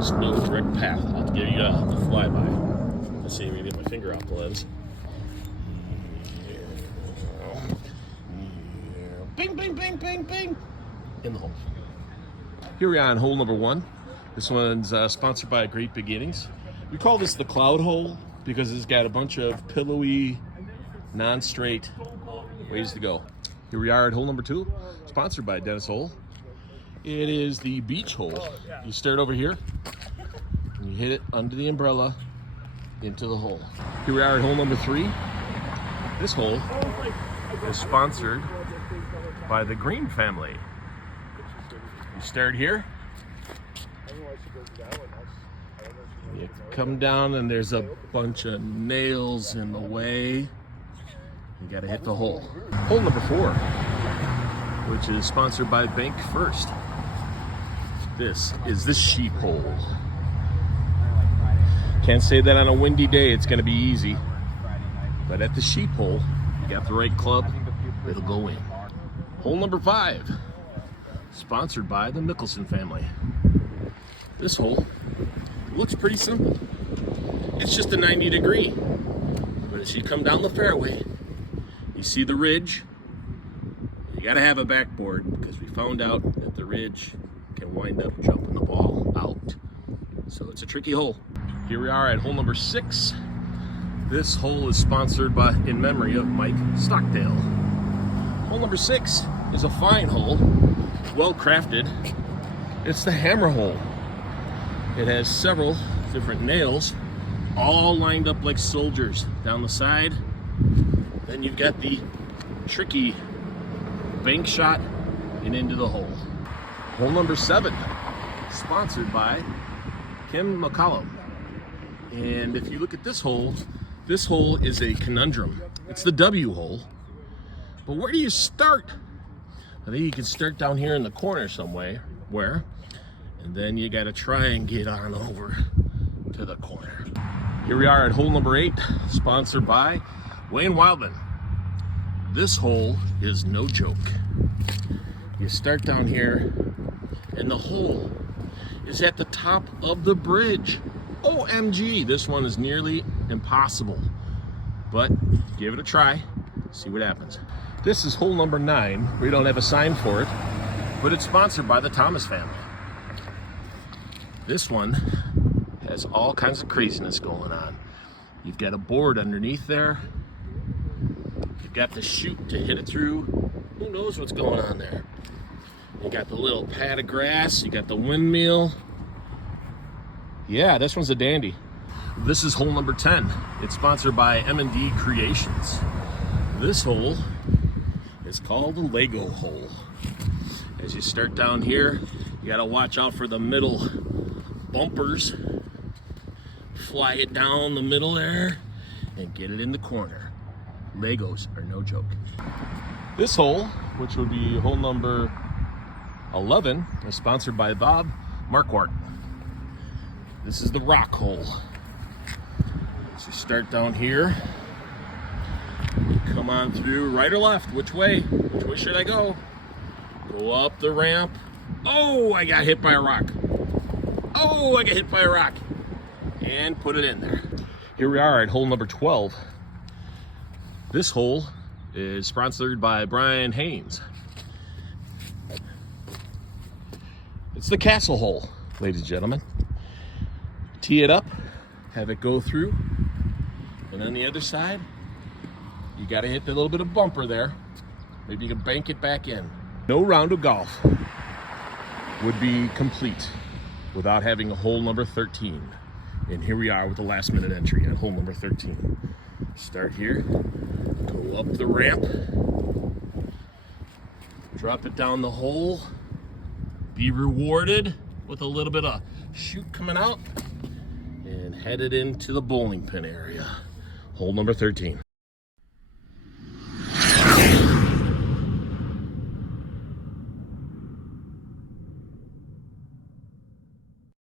There's no direct path. I'll have to give you a flyby. Let's see if we can get my finger out the lens. Bing, bing, bing, bing, bing. In the hole. Here we are on hole number 1. This one's sponsored by Great Beginnings. We call this the cloud hole because it's got a bunch of pillowy, non-straight ways to go. Here we are at hole number 2, sponsored by Dennis Hole. It is the beach hole. You start over here, and you hit it under the umbrella into the hole. Here we are at hole number 3. This hole is sponsored by the Green family. You start here, you come down and there's a bunch of nails in the way. You gotta hit the hole. Hole number 4, which is sponsored by Bank First. This is the sheep hole. Can't say that on a windy day it's gonna be easy, but at the sheep hole, you got the right club, it'll go in. Hole number 5, sponsored by the Mickelson family. This hole looks pretty simple. It's just a 90-degree. But as you come down the fairway, you see the ridge. You gotta have a backboard because we found out that the ridge can wind up jumping the ball out. So it's a tricky hole. Here we are at hole number 6. This hole is sponsored by, in memory of Mike Stockdale. Hole number 6 is a fine hole, well crafted. It's the hammer hole. It has several different nails, all lined up like soldiers down the side. Then you've got the tricky bank shot and into the hole. Hole number 7, sponsored by Kim McCollum. And if you look at this hole is a conundrum. It's the W hole. But where do you start? I think you can start down here in the corner somewhere, and then you gotta try and get on over to the corner. Here we are at hole number 8, sponsored by Wayne Wildman. This hole is no joke. You start down here, and the hole is at the top of the bridge. OMG, this one is nearly impossible, but give it a try, see what happens. This is hole number 9. We don't have a sign for it, but it's sponsored by the Thomas family. This one has all kinds of craziness going on. You've got a board underneath there. You've got the chute to hit it through. Who knows what's going on there? You got the little pad of grass. You got the windmill. Yeah, this one's a dandy. This is hole number 10. It's sponsored by M&D Creations. This hole is called the Lego hole. As you start down here, you gotta watch out for the middle bumpers. Fly it down the middle there and get it in the corner. Legos are no joke. This hole, which would be hole number 11, is sponsored by Bob Marquardt. This is the rock hole. So you start down here, you come on through, right or left, which way? Which way should I go? Go up the ramp. Oh, I got hit by a rock. Oh, I got hit by a rock. And put it in there. Here we are at hole number 12. This hole is sponsored by Brian Haynes. It's the castle hole, ladies and gentlemen. Tee it up, have it go through, and on the other side, you gotta hit the little bit of bumper there. Maybe you can bank it back in. No round of golf would be complete without having a hole number 13. And here we are with the last minute entry at hole number 13. Start here, go up the ramp, drop it down the hole, be rewarded with a little bit of chute coming out, and head it into the bowling pin area. Hole number 13.